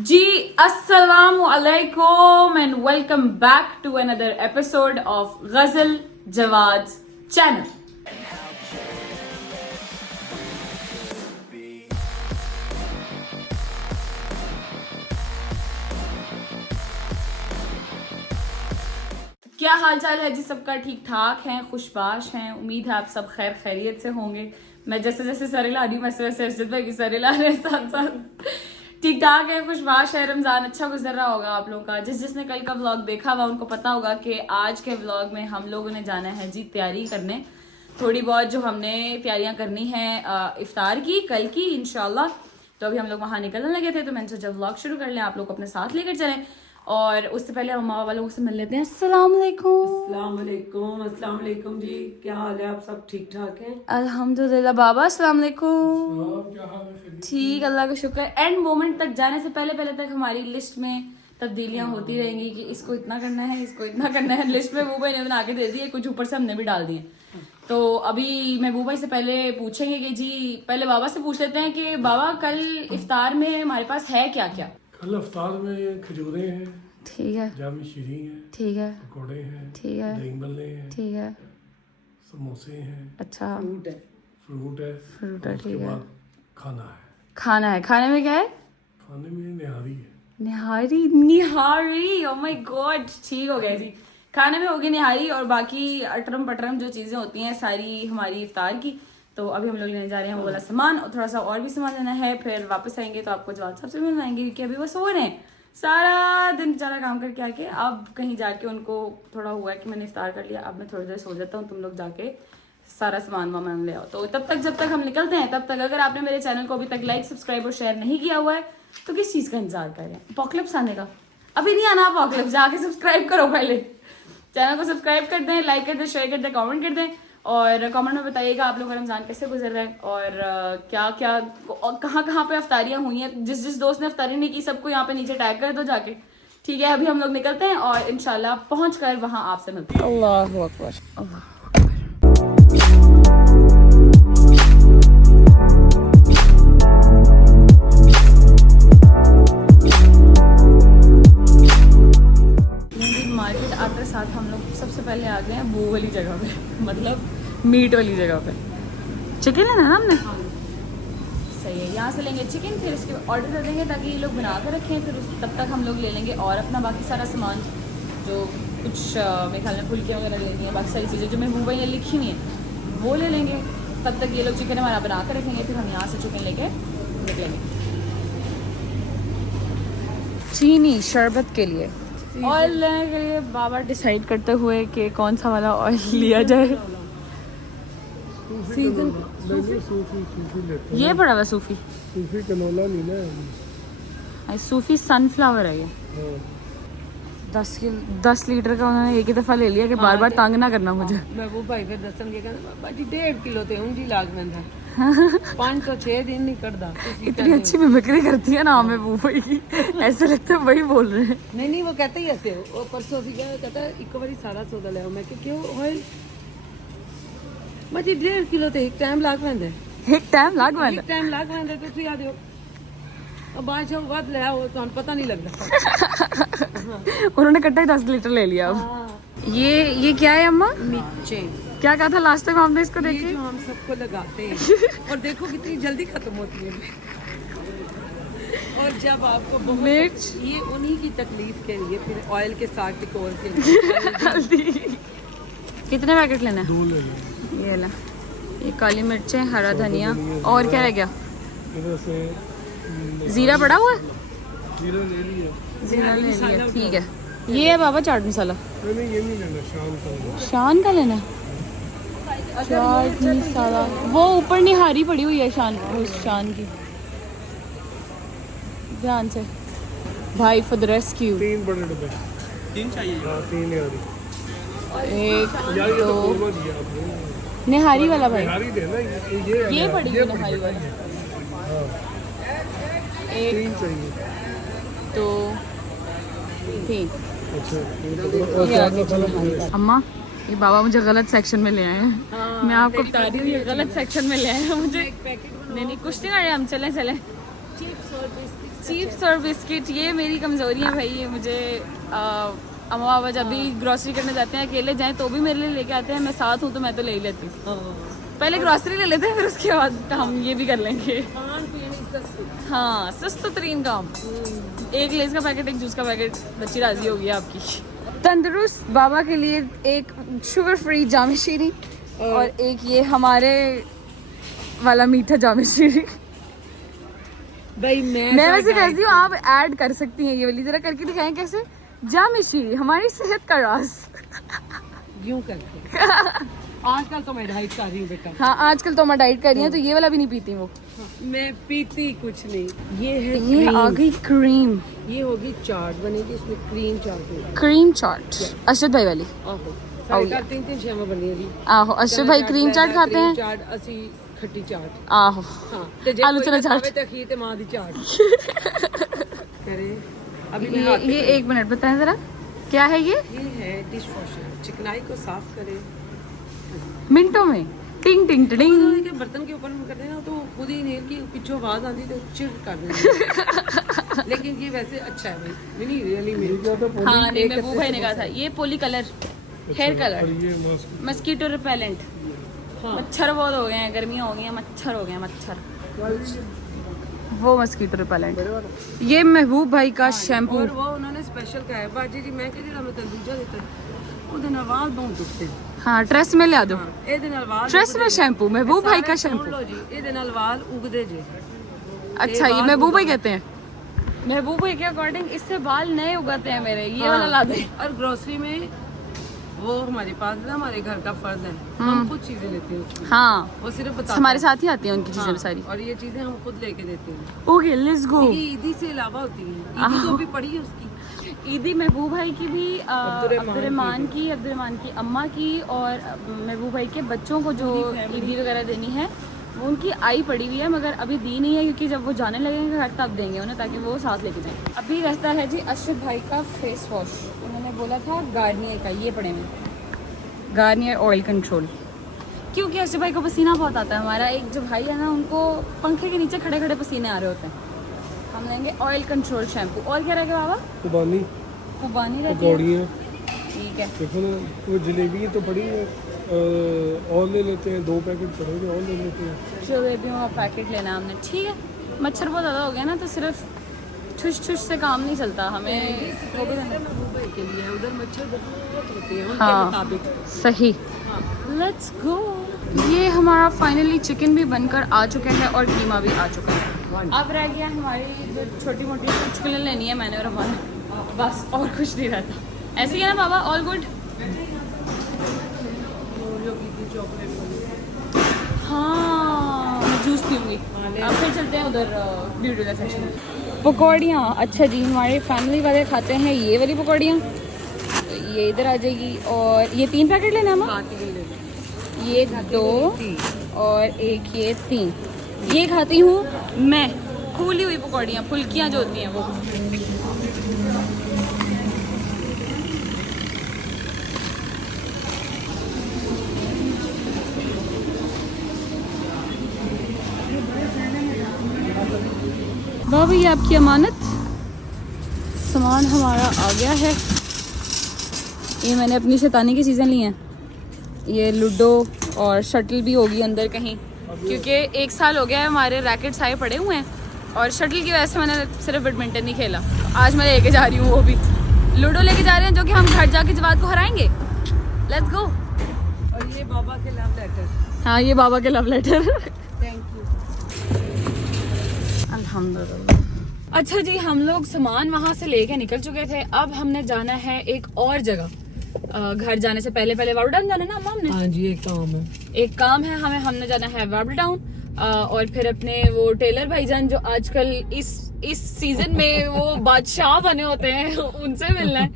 जी अस्सलामु अलैकुम and welcome back to another episode of Ghazal Jawad channel. क्या हाल चाल है जी सबका? ठीक ठाक हैं, खुशबाश हैं। उम्मीद है आप सब खैर खैरियत से होंगे। मैं जैसे जैसे सरे ला रही हूँ वैसे वैसे अर्शद भाई भी सरे ला रहे हैं साथ साथ। ठीक ठाक है, खुशबाश है। रमजान अच्छा गुजर रहा होगा आप लोगों का। जिसने कल का व्लॉग देखा हुआ उनको पता होगा कि आज के व्लॉग में हम लोगों ने जाना है जी तैयारी करने। थोड़ी बहुत जो हमने तैयारियां करनी है इफ्तार की कल की इंशाल्लाह। तो अभी हम लोग वहां निकलने लगे थे तो मैंने सोचा व्लॉग शुरू कर लें, आप लोग को अपने साथ लेकर चलें। और उससे पहले हम माँ वालों से मिल लेते हैं। अस्सलाम वालेकुम। अस्सलाम वालेकुम जी, क्या हाल है? आप सब ठीक ठाक हैं? अल्हम्दुलिल्लाह बाबा। अस्सलाम वालेकुम। ठीक, अल्लाह का शुक्र। एंड मोमेंट तक जाने से पहले तक हमारी लिस्ट में तब्दीलियां होती रहेंगी कि इसको इतना करना है, इसको इतना करना है। लिस्ट में वो भाई ने बना के दे दी है, कुछ ऊपर से हमने भी डाल दिए। तो अभी महबूब भाई से पहले पूछेंगे कि जी पहले बाबा से पूछ लेते हैं कि बाबा कल इफ्तार में हमारे पास है क्या क्या? कल अफ्तार में खजूरें हैं, ठीक है, जामी शीरी हैं, ठीक है, पकौड़े हैं, ठीक है, दही बल्ले हैं, ठीक है, समोसे हैं, अच्छा फ्रूट है। फ्रूट है, फ्रूट है, और उसके ठीक है। बाद खाना है। खाना है, खाने में क्या है? खाने में निहारी है। निहारी? निहारी, ओह माय गॉड, ठीक हो गया जी। खाने में होगी निहारी और बाकी अटरम पटरम जो चीजें होती हैं सारी हमारी इफ्तार की। तो अभी हम लोग लेने जा रहे हैं वो वाला सामान और थोड़ा सा और भी सामान लेना है। फिर वापस आएंगे तो आपको जवाब सबसे मिलवाएंगे क्योंकि अभी वो सो रहे हैं। सारा दिन बेचारा काम करके आके अब कहीं जाके उनको थोड़ा हुआ है कि मैंने इफ्तार कर लिया, अब मैं थोड़ी देर सो जाता हूँ, तुम लोग जाके सारा सामान वामान ले आओ। तो तब तक जब तक हम निकलते हैं तब तक अगर आपने मेरे चैनल को अभी तक लाइक सब्सक्राइब और शेयर नहीं किया हुआ है तो किस चीज़ का इंतजार कर रहे हैं? अपोकलिप्स आने का? अभी नहीं आना अपोकलिप्स, जाके सब्सक्राइब करो पहले। चैनल को सब्सक्राइब कर दें, लाइक कर दें, शेयर कर दें, कमेंट कर दें और कमेंट में बताइएगा आप लोगों का रमज़ान कैसे गुजर रहा है और क्या क्या कहाँ कहाँ पे अफ्तारियाँ हुई हैं। जिस दोस्त ने अफ्तारी नहीं की सबको यहाँ पे नीचे टैग कर दो जाके, ठीक है? अभी हम लोग निकलते हैं और इंशाल्लाह पहुँच कर वहाँ आपसे मिलते हैं। अल्लाहु अकबर, अल्लाह। मार्केट आते साथ हम लोग सबसे पहले आ गए हैं वो वाली जगह पे, मतलब मीट वाली जगह पे। चिकन लेना ना हमने, सही है। यहाँ से लेंगे चिकन, फिर इसके ऑर्डर कर देंगे ताकि ये लोग बना कर रखें। फिर तब तक हम लोग ले लेंगे और अपना बाकी सारा सामान जो कुछ मेरे ख्याल में फुल्कियाँ वगैरह लेनी है, बाकी सारी चीज़ें जो मैं मुंबई ने लिखी नहीं है वो ले लेंगे। तब तक ये लोग चिकन हमारा बना कर रखेंगे, फिर हम यहाँ से चिकन लेके निकलेंगे। चीनी शरबत के लिए ऑयल लेने के लिए बाबा डिसाइड करते हुए कि कौन सा वाला ऑयल लिया जाए। सीजन सूफी लेते ये बड़ा हुआ सूफी, सूफी कनोला नहीं ना, सूफी सनफ्लावर है ये। 10 लीटर का उन्होंने एक ही दफ़ा ले लिया कि बार बार तंग ना करना मुझे। महबूब भाई फिर दसन के कहना बाटी 1.5 किलो ते ऊंजी लाग मैंदा 5 तो 6 दिन नहीं करदा। इतनी अच्छी मिमिक्री करती है ना हमें वो की, ऐसे लगता है वही बोल रहे हैं। नहीं वो कहते ही ऐसे हो। वो परसों सी कहता एक बारी सारा सौदा ले आओ। मैं कि क्यों ऑयल बाटी 1.5 किलो ते एक टाइम लाग मैंदा, एक टाइम लाग मैंदा, एक टाइम लाग मैंदा तुसी आ दियो अब बादशाह वध ले आओ तो पता नहीं लगता। उन्होंने कट्टा ही 10 लीटर ले लिया। अब ये क्या है अम्मा? मिर्चें क्या कहा था लास्ट टाइम हमने इसको ये देखे? जो हम सबको लगाते हैं और देखो कितनी जल्दी खत्म होती है। और जब आपको बहुत मिर्च, ये उन्हीं की तकलीफ के लिए फिर ऑयल के साथ टिकोर के लिए। कितने पैकेट लेना है? 2 ले लें। ये ला, ये काली मिर्चें, हरा धनिया और क्या रह गया? इधर से जीरा पड़ा हुआ है, जीरा ले लिया। जीरा ले लिया, ठीक है। ये है बाबा चाट मसाला, नहीं ये नहीं लेना, शाम का लेना। शान का लेना है। चाट मसाला वो ऊपर निहारी पड़ी हुई है शान की, ध्यान से भाई फॉर द रेस्क्यू। 3 बड़े डब्बे, 3 चाहिए। हाँ 3 निहारी। एक यार ये तो दो पूर्वा दिया आपने। निहारी वाला भाई, निहारी देना ये पड़ी हुई निहारी वाला। एक 3 चाहिए। दो 3। अच्छा अम्मा ये बाबा मुझे गलत सेक्शन में ले आए हैं। मैं आपको बता रही हूँ ये गलत सेक्शन में ले आए हैं मुझे। नहीं कुछ नहीं कर रहे हम, चलें। चिप्स और बिस्किट्स चिप्स और बिस्किट, ये मेरी कमजोरी है भाई। ये मुझे अम्मा बाबा जब भी ग्रोसरी करने जाते हैं अकेले जाएं तो भी मेरे लिए लेके आते हैं। मैं साथ हूँ तो मैं तो ले ही लेती हूँ। पहले ग्रोसरी ले लेते हैं, फिर उसके बाद हम ये भी कर लेंगे। हाँ, सस्ता तरीन काम। एक लेस का पैकेट, एक जूस का पैकेट, बच्ची राजी होगी आपकी। तंदुरुस्त बाबा के लिए एक शुगर फ्री जाम शीरी और एक ये हमारे वाला मीठा जाम शीरी। भाई मैं वैसे कहती हूँ आप ऐड कर सकती हैं ये वाली, जरा करके दिखाएं कैसे। जाम शीरी हमारी सेहत का राज। यूं करके आजकल तो मैं डाइट कर रही हूँ बेटा। हाँ, आजकल तो मैं डाइट कर रही हूँ तो ये वाला भी नहीं पीती वो। मैं पीती कुछ नहीं। ये है ये आ गई क्रीम, ये होगी चाट बनेगी, इसमें क्रीम चाट होगी। क्रीम चाट अर्शद भाई वाली। आहो Oh, साढ़े तीन तीन छह में बनी है जी। आहो, अर्शद भाई क्रीम चाट खाते हैं। चाट असी खट्टी चाट। आहो, हाँ ते जे आलू चना चाट। ते खीर ते मां दी चाट करे। अभी मैं ये एक मिनट बताएं जरा क्या है ये है डिश वॉशर, चिकनाई को साफ करे मिनटों में। टिंग टिंग टिंग। के बर्तन के ऊपर में करते हैं ना तो खुद ही नेल की पीछे आवाज आती तो चिड़ कर देंगे। लेकिन ये वैसे अच्छा है भाई, नहीं रियली मेरी। हाँ नहीं, महबूब भाई ने कहा था ये पोली कलर हेयर और कलर, ये मास्क मस्कीटो रिपेलेंट। हाँ। मच्छर बहुत हो गए हैं, गर्मियाँ हो गई हैं, मच्छर हो गए हैं, मच्छर। वो मस्कीटो रिपेलेंट। ये महबूब भाई का शैम्पू। और वो उन्होंने स्पेशल कहा है बाजी जी, मैं कहती मैं तंदूजा देता ਉਹਦੇ ਨਾਲ ਵਾਲ ਬਹੁਤ ਟੁੱਟਦੇ। हाँ, ट्रेस में लिया दो। ਇਹਦੇ ਨਾਲ ਵਾਲ ट्रेस में शैम्पू, महबूब भाई का सुन शैम्पू। लो जी, ਇਹਦੇ ਨਾਲ ਵਾਲ उगदे जे। अच्छा, ये महबूब भाई कहते हैं। महबूब भाई के अकॉर्डिंग इससे बाल नए उगाते हैं मेरे। ये वाला ला दे। और ग्रोसरी में वो हमारे पास ना हमारे घर का फर्ज है, हम खुद चीजें लेते हैं उसकी। हाँ, वो सिर्फ बता हमारे साथ ही आती हैं उनकी चीजें सारी। और ये चीजें हम खुद लेके देते हैं। Okay, let's go. ये ईदी से अलावा होती है, ईदी तो भी पड़ी है उसकी। ईदी महबूब भाई की भी, अब्दुर्रहमान की अम्मा की और महबूब भाई के बच्चों को जो ईदी वगैरह देनी है वो उनकी आई पड़ी हुई है, मगर अभी दी नहीं है क्योंकि जब वो जाने लगेंगे घर तब देंगे उन्हें, ताकि वो साथ लेके जाएं। अभी रहता है जी अर्शद भाई का फेस वॉश। उन्होंने बोला था गार्नियर का, ये पड़े हुए गार्नियर ऑयल कंट्रोल, क्योंकि अर्शद भाई को पसीना बहुत आता है। हमारा एक जो भाई है ना, उनको पंखे के नीचे खड़े खड़े पसीने आ रहे होते हैं। हम लेंगे ऑयल कंट्रोल शैम्पू। और क्या रहेगा बाबा? खुबानी रहती है। पकौड़ियाँ ठीक है। देखो ना, वो जलेबी तो पड़ी है, और ले लेते हैं 2 पैकेट पड़ेंगे और ले लेते हैं। जलेबियों का पैकेट लेना हमने। ठीक है, मच्छर बहुत ज़्यादा हो गया ना तो सिर्फ ठुश ठुश से काम नहीं चलता, हमें वो भी करना के लिए उधर मच्छर बहुत होते हैं उनके हाँ, मुताबिक। सही। Let's go. ये हमारा फाइनली चिकन भी बनकर आ चुका है और कीमा भी आ चुका है। अब रह गया हमारी जो छोटी मोटी चुटकुलें लेनी है मैंने और अमान, बस और कुछ नहीं रहता। ऐसे ही है ना बाबा? All good. हाँ, मैं जूस पीऊँगी। अब फिर चलते हैं उधर ब्यूटी का सेक्शन। पकौड़ियाँ, अच्छा जी, हमारे फैमिली वाले खाते हैं ये वाली पकौड़ियाँ, तो ये इधर आ जाएगी। और ये 3 पैकेट लेना है, ये 2 और एक ये 3। ये खाती हूँ मैं, फूली हुई पकौड़ियाँ, फुल्कियाँ जो होती हैं वो। बाबा ये आपकी अमानत, सामान हमारा आ गया है। ये मैंने अपनी शैतानी की चीज़ें ली हैं, ये लूडो और शटल भी होगी अंदर कहीं, क्योंकि 1 साल हो गया है हमारे रैकेट सारे पड़े हुए हैं और शटल की वजह से मैंने सिर्फ बैडमिंटन नहीं खेला। तो आज मैं लेके जा रही हूँ, वो भी लूडो लेके जा रहे हैं, जो कि हम घर जाके जवाद को हराएंगे। Let's go. और ये बाबा के लव लेटर। हाँ, ये बाबा के लव लेटर। Thank you. अल्हम्दुलिल्लाह। अच्छा जी, हम लोग सामान वहाँ से लेके निकल चुके थे। अब हमने जाना है एक और जगह। घर जाने से पहले वापस टाउन जाना है ना अम्मा हमने? हाँ जी, एक काम है हमें। हमने जाना है वापस टाउन और फिर अपने वो टेलर भाईजान जो आजकल इस सीजन में वो बादशाह बने होते हैं उनसे मिलना है।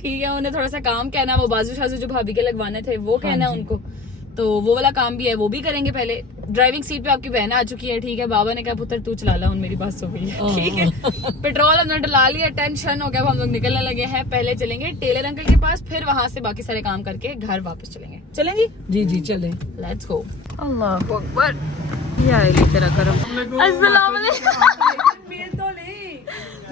ठीक है, उन्हें थोड़ा सा काम कहना है, वो बाजू शाजू जो भाभी के लगवाने थे वो कहना है उनको, तो वो वाला काम भी है, वो भी करेंगे। पहले ड्राइविंग सीट पे आपकी बहन आ चुकी है। ठीक है, बाबा ने कहा पुत्र तू चला ला, मेरी बात हो गई है। ठीक है, पेट्रोल हमने डला लिया, टेंशन हो गया। अब हम लोग निकलने लगे हैं। पहले चलेंगे टेलर अंकल के पास, फिर वहां से बाकी सारे काम करके घर वापस चलेंगे। चलें जी? जी जी चले। Let's go. अल्लाह अकबर। या अली तेरा करम। अस्सलाम वालेकुम।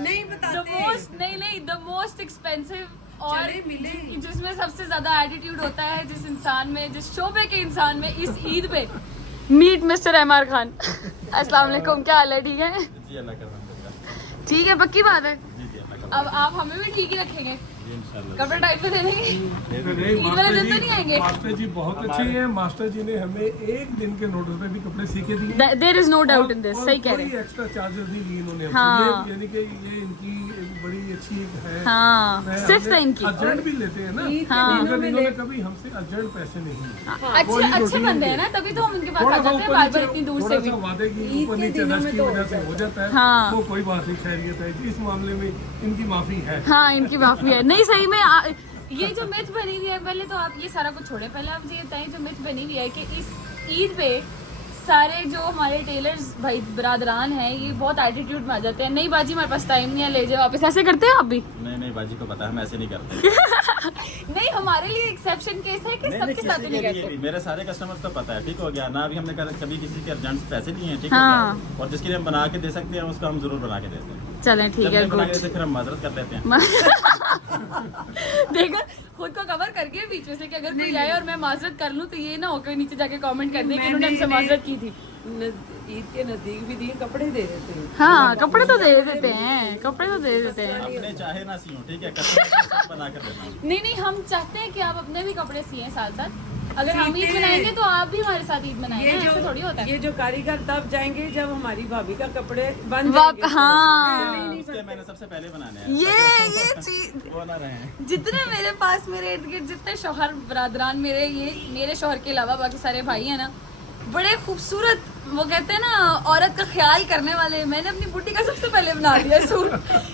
नहीं बताते। नहीं द मोस्ट एक्सपेंसिव और चले मिले। जिसमें सबसे ज्यादा एटीट्यूड होता है जिस इंसान में, जिस शोबे के इंसान में, इस ईद पे मीट मिस्टर एमआर खान। अस्सलाम वालेकुम, क्या हाल है? ठीक है जी, अल्लाह का रहम। ठीक है, पक्की बात है। जी जी, अल्लाह का अब आप हमें भी ठीक ही रखेंगे, जी, इंशाल्लाह। कपड़े टाइप पे दे देंगे। नहीं, ईद वाले दिन तो नहीं आएंगे? मास्टर जी बहुत अच्छे हैं। मास्टर जी ने हमें एक दिन के नोटिस पे भी कपड़े सी के दिए। There is no doubt in this, और सही कह रहे कोई हैं। एक्स्ट्रा चार्जेस नहीं लिए इन्होंने। हाँ। यानी कि ये इनकी एक बड़ी अच्छी है। हाँ, सिर्फ है इनकी। अर्जेंट भी लेते हैं ना। हाँ। मगर इन्होंने कभी हमसे अर्जेंट पैसे नहीं लिए। अच्छे बंदे हैं ना, तभी तो हम इनके पास आ जाते हैं बार बार इतनी दूर से भी। वादे की ऊपर नीचे दस की वजह से हो जाता है। हाँ। वो कोई बात नहीं, खैरियत है। इस मामले में इनकी माफी है। हाँ, इनकी माफी है। नहीं सही में ये जो मिथ बनी हुई है, पहले तो आप ये सारा कुछ छोड़े, पहले आप मुझे ये बताएं जो मिथ बनी हुई है कि इस ईद पे सारे जो हमारे टेलर्स भाई बरादरान हैं ये बहुत एटीट्यूड में आ जाते हैं। नहीं बाजी हमारे पास टाइम नहीं है, ले जाओ वापस। ऐसे करते हैं आप भी? नहीं बाजी को पता है, हम ऐसे नहीं करते। नहीं, हमारे लिए एक्सेप्शन केस है कि सबके साथ ही नहीं करते। मेरे सारे कस्टमर्स को पता है, ठीक हो गया ना। अभी हमने कभी किसी के अर्जेंट पैसे लिए हैं, ठीक हो हाँ। गया। और जिसके लिए हम बना के दे सकते हैं उसको हम जरूर बना के देते हैं। चलें ठीक जब है, नहीं बना के गुड। देते फिर हम माजरत कर देते हैं। देखो खुद को कवर करके बीच में से कि अगर कोई आए और मैं माजरत कर लूं तो ये ना होकर नीचे जाके कमेंट कर दे कि इन्होंने हमसे माजरत की थी। ईद के नजदीक भी दिए, कपड़े दे देते हैं। हाँ, कपड़े तो दे देते हैं, कपड़े तो दे देते हैं। अपने चाहे ना सियो, ठीक है, कस्टमर को बना कर देना। नहीं, हम चाहते हैं कि आप अपने भी कपड़े सिए साथ साथ। अगर हम ईद मनाएंगे तो आप भी हमारे साथ ईद मनाएंगे, ऐसे थोड़ी होता है। ये जो कारीगर तब जाएंगे जब हमारी भाभी का कपड़े बन जाएंगे। हाँ, उसके मैंने सबसे पहले बनाने हैं। ये चीज वो ना रहे। जितने मेरे पास मेरे इर्द गिर्द जितने शौहर बरादरान मेरे शौहर के अलावा बाकी सारे भाई हैं ना, बड़े खूबसूरत, वो कहते हैं ना औरत का ख्याल करने वाले। मैंने अपनी बुटी का सबसे पहले बना लिया सूट।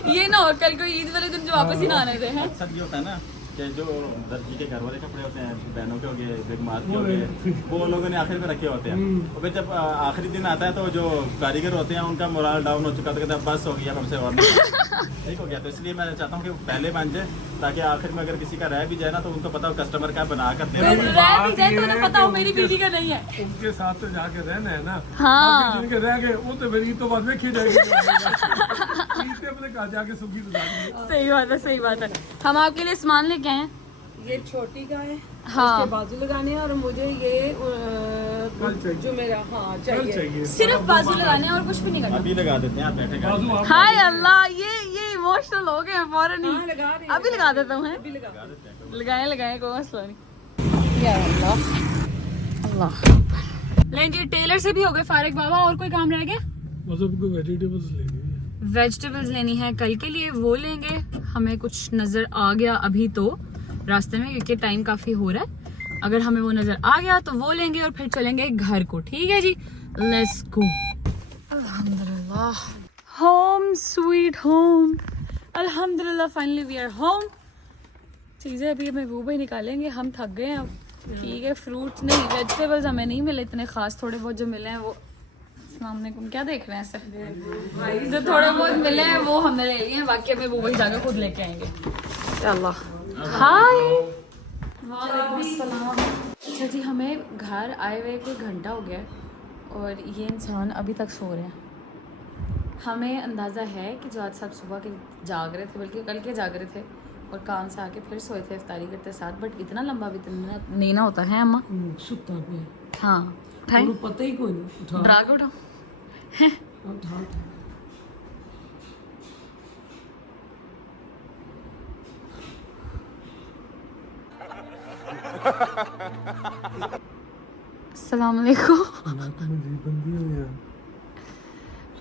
ये ना हो कल को ईद वाले दिन जो वापस ही ना आने दे हैं। सब ये होता है ना कि जो दर्जी के घर वाले कपड़े होते हैं, बहनों के हो गए, बेगमात के हो गए, वो लोगों ने आखिर में रखे होते हैं। और फिर जब आखिरी दिन आता है तो जो कारीगर होते हैं उनका मोरल डाउन हो चुका, तो कहते हैं बस हो गया, अब हमसे और नहीं। ठीक हो गया। तो इसलिए मैं चाहता हूँ कि पहले बन जाए, ताकि आखिर में अगर किसी का रह भी जाए ना तो उनको पता हो कस्टमर का बना कर देना। रह भी जाए तो उन्हें पता हो मेरी बीवी का नहीं है। उनके साथ तो जाके रहना है ना। हाँ। बाकी जिनके रह गए वो तो फिर ईद तो बाद में खी जाएगी। ईद पे अपने कहा जाके सुखी गुजारेंगे। सही बात है, सही बात है। हम आपके लिए सामान लेके आए हैं। ये छोटी का है, हाँ। इसके बाजू लगाने हैं। और मुझे ये कल चाहिए। जो मेरा हाँ कल चाहिए। सिर्फ बाजू लगाने हैं और कुछ भी नहीं करना। अभी लगा देते हैं, आप बैठे बाजू आप हाय अल्लाह, ये इमोशनल हो गए फौरन हाँ, ही। लगा रही हैं। अभी लगा देता हूँ। अभी लगा लगाए कोई मसला नहीं। या अल्लाह अल्लाह। लेकिन जी टेलर से भी हो गए फारिग बाबा, और कोई काम रह गया? मतलब कोई वेजिटेबल्स लेनी है। वेजिटेबल्स लेनी है कल के लिए, वो लेंगे। हमें कुछ नजर आ गया अभी तो रास्ते में, क्योंकि टाइम काफी हो रहा है। अगर हमें वो नजर आ गया तो वो लेंगे और फिर चलेंगे घर को। ठीक है जी, लेट्स गो। अल्हम्दुलिल्लाह, होम स्वीट होम। अल्हम्दुलिल्लाह, फाइनली वी आर होम। चीजें अभी हमें वो भी निकालेंगे, हम थक गए हैं अब। ठीक है, फ्रूट्स नहीं, वेजिटेबल्स हमें नहीं मिले इतने खास, थोड़े बहुत जो मिले हैं वो। अस्सलाम वालेकुम, क्या देख रहे हैं ऐसे? जो थोड़े बहुत मिले हैं वो हमने ले लिए हैं, बाकी हमें वो वही जाकर खुद लेके आएंगे। अल्लाह हाय, वालेकुम अस्सलाम। अच्छा जी, हमें घर आए हुए कोई घंटा हो गया है और ये इंसान अभी तक सो रहे हैं। हमें अंदाज़ा है कि जवाद साहब सुबह के जाग रहे थे, बल्कि कल के जाग रहे थे और काम से आके फिर सोए थे इफ्तारी करते साथ। बट इतना लंबा भी तो नहीं ना होता है अम्मा। सुता पे हाँ, उठाएं, पता ही कोई नहीं। उठा ड्रा के उठाओ। उठा अस्सलाम वालेकुम। बंदी हो यार।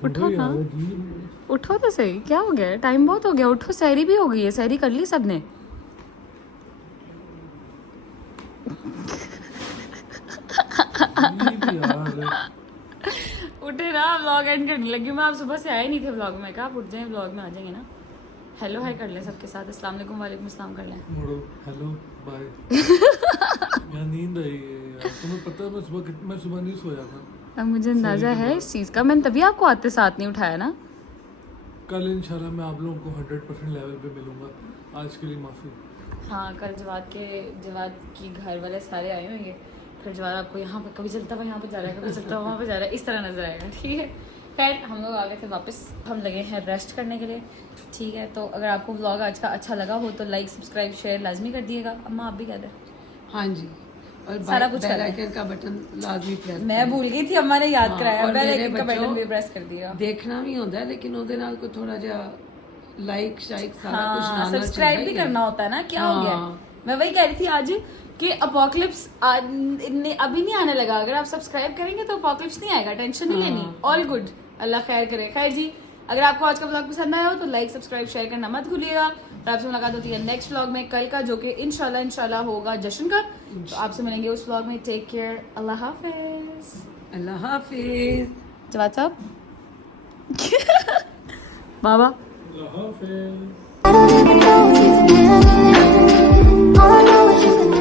उठो ना, उठो तो सही, क्या हो गया? टाइम बहुत हो गया, उठो। सहरी भी हो गई है, सहरी कर ली सबने। उठे ना, व्लॉग एंड करने लगी मैं। आप सुबह से आए नहीं थे व्लॉग में, कहा आप उठ जाएं, व्लॉग में आ जाएंगे ना। हेलो हाय कर लें सबके साथ, अस्सलाम वालेकुम, वालेकुम अस्सलाम कर लें। मोड़ो हेलो बाय। यार नींद आई है यार, तुम्हें पता है मैं सुबह नहीं सोया था। अब मुझे अंदाजा है इस चीज़ का, मैंने तभी आपको आते साथ नहीं उठाया ना। कल इंशाल्लाह मैं आप लोगों को 100% लेवल पे मिलूंगा। आज के लिए माफ़ी। हाँ, कल जवाद की घर वाले सारे आए होंगे, फिर जवाद आपको यहाँ पर कभी चलता हुआ यहाँ पर जा रहा है, कभी चलता हुआ वहाँ पर जा रहा है, इस तरह नजर आएगा। ठीक है, खैर हम लोग आ गए थे वापस, हम लगे हैं रेस्ट करने के लिए। ठीक है, तो अगर आपको व्लॉग आज का अच्छा लगा हो तो लाइक सब्सक्राइब शेयर लाजमी कर दिएगा। अम्मा आप भी कह दें। हाँ जी, और सारा कुछ बेल करना है। आइकन का बटन लाजमी प्रेस मैं भूल गई थी, अम्मा ने याद हाँ, कराया। और बेल मेरे आइकन का बच्चों, बटन भी प्रेस कर दिया। देखना भी होता है लेकिन ਉਹਦੇ ਨਾਲ को थोड़ा जा लाइक शाइक सारा कुछ हाँ, नाना सब्सक्राइब भी करना होता है ना। क्या हो गया, मैं वही कह रही थी आज कि अपोकलिप्स अभी नहीं आने लगा। अगर आप सब्सक्राइब करेंगे तो अपोकलिप्स नहीं आएगा, टेंशन नहीं लेनी। ऑल गुड, अल्लाह खैर करे। खैर जी, अगर आपको आज का व्लॉग पसंद आया हो तो लाइक सब्सक्राइब शेयर करना मत भूलिएगा। और आपसे मुलाकात होती है नेक्स्ट व्लॉग में कल का, जो कि इंशाल्लाह होगा जश्न का। तो आपसे मिलेंगे उस व्लॉग में। टेक केयर, अल्लाह हाफिज। अल्लाह हाफिज। जवाब साहब बाबा अल्लाह हाफिज़। I don't even know if you can handle it. All I know is you can